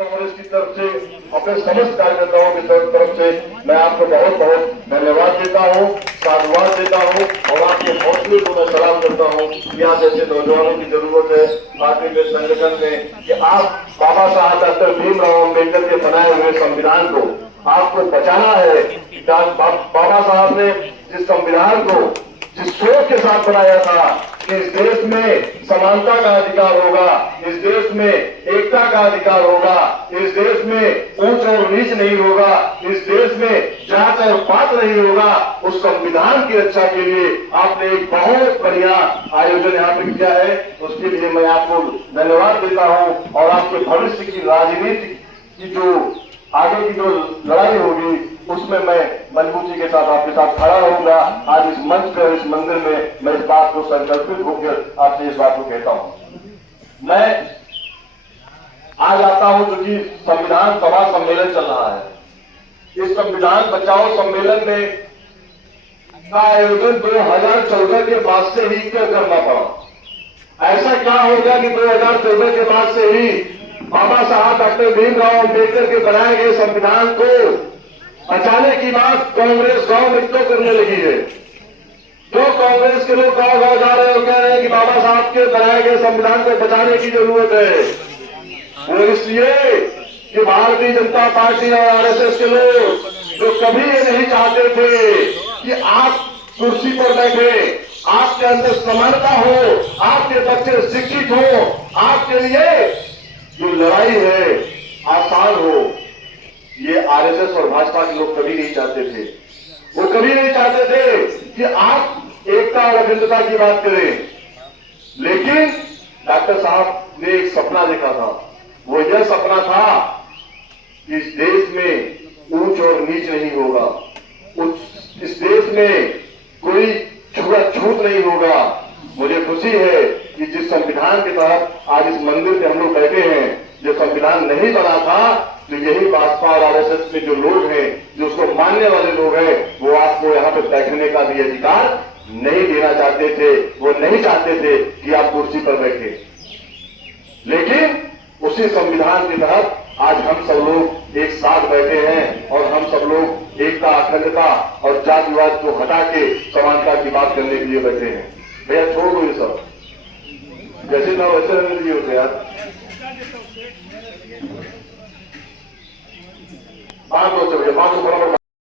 कांग्रेस की तरफ से, अपने समस्त कार्यकर्ताओं की तरफ से मैं आपको बहुत बहुत धन्यवाद देता हूँ, साधुवाद देता हूँ और आपके हौसले को मैं सलाम करता हूँ। यहाँ जैसे नौजवानों की जरूरत है पार्टी में, संगठन में, कि आप बाबा साहब डॉक्टर भीमराव अम्बेडकर के बनाए हुए संविधान को आपको बचाना है। बाबा साहब ने जिस संविधान को जिस सोच के साथ बनाया था कि इस देश में समानता का अधिकार होगा, इस देश में एकता का अधिकार होगा, इस देश में ऊंच और नीच नहीं होगा, इस देश में जात और पात नहीं होगा, उस संविधान की रक्षा के लिए आपने एक बहुत बढ़िया आयोजन यहाँ पे किया है। उसके लिए मैं आपको धन्यवाद देता हूँ और आपके भविष्य की राजनीति की जो आगे की जो लड़ाई होगी उसमें मैं मजबूती के साथ आपके साथ खड़ा रहूंगा। आज इस मंच पर, इस मंदिर में मैं इस बात को संकल्पित होकर आपसे इस बात को कहता हूं। मैं आज आता हूं क्योंकि संविधान सभा सम्मेलन चल रहा है। इस संविधान बचाओ सम्मेलन में का आयोजन 2014 के बाद से ही करना पड़ा। ऐसा क्या होगा कि 2014 के बाद से ही बाबा साहब डॉक्टर भीमराव अम्बेडकर के बनाए गए संविधान को बचाने की बात कांग्रेस गांव में क्यों करने लगी है? जो कांग्रेस के लोग गांव गांव जा रहे हो, कह रहे हैं कि बाबा साहब के बनाए गए संविधान को बचाने की जरूरत है, वो इसलिए कि भारतीय जनता पार्टी और आरएसएस के लोग जो कभी ये नहीं चाहते थे कि आप कुर्सी पर बैठे, आपके अंदर समानता हो, आपके बच्चे शिक्षित हो, आपके लिए जो लड़ाई है आसान हो, ये आरएसएस और भाजपा के लोग कभी नहीं चाहते थे। वो कभी नहीं चाहते थे कि आप एकता और अखंडता की बात करें। लेकिन डॉक्टर साहब ने एक सपना देखा था। वो यह सपना था कि इस देश में ऊंच और नीच नहीं होगा, इस देश में कोई छूत नहीं होगा। मुझे खुशी है कि जिस संविधान के तहत आज इस मंदिर पे हम लोग बैठे हैं, जो संविधान नहीं बना था तो यही भाजपा और आरएसएस में जो लोग हैं, जो उसको मानने वाले लोग हैं, वो आपको यहाँ पे बैठने का भी अधिकार नहीं देना चाहते थे। वो नहीं चाहते थे कि आप कुर्सी पर बैठे। लेकिन उसी संविधान के तहत आज हम सब लोग एक साथ बैठे हैं और हम सब लोग एकता, अखंडता और जातिवाद को हटा के समानता की बात करने के लिए बैठे हैं। भैया छोड़ दो ये सब, जैसे ना वैसे रहने के लिए होते यार। बात हो चलिए, बात को बराबर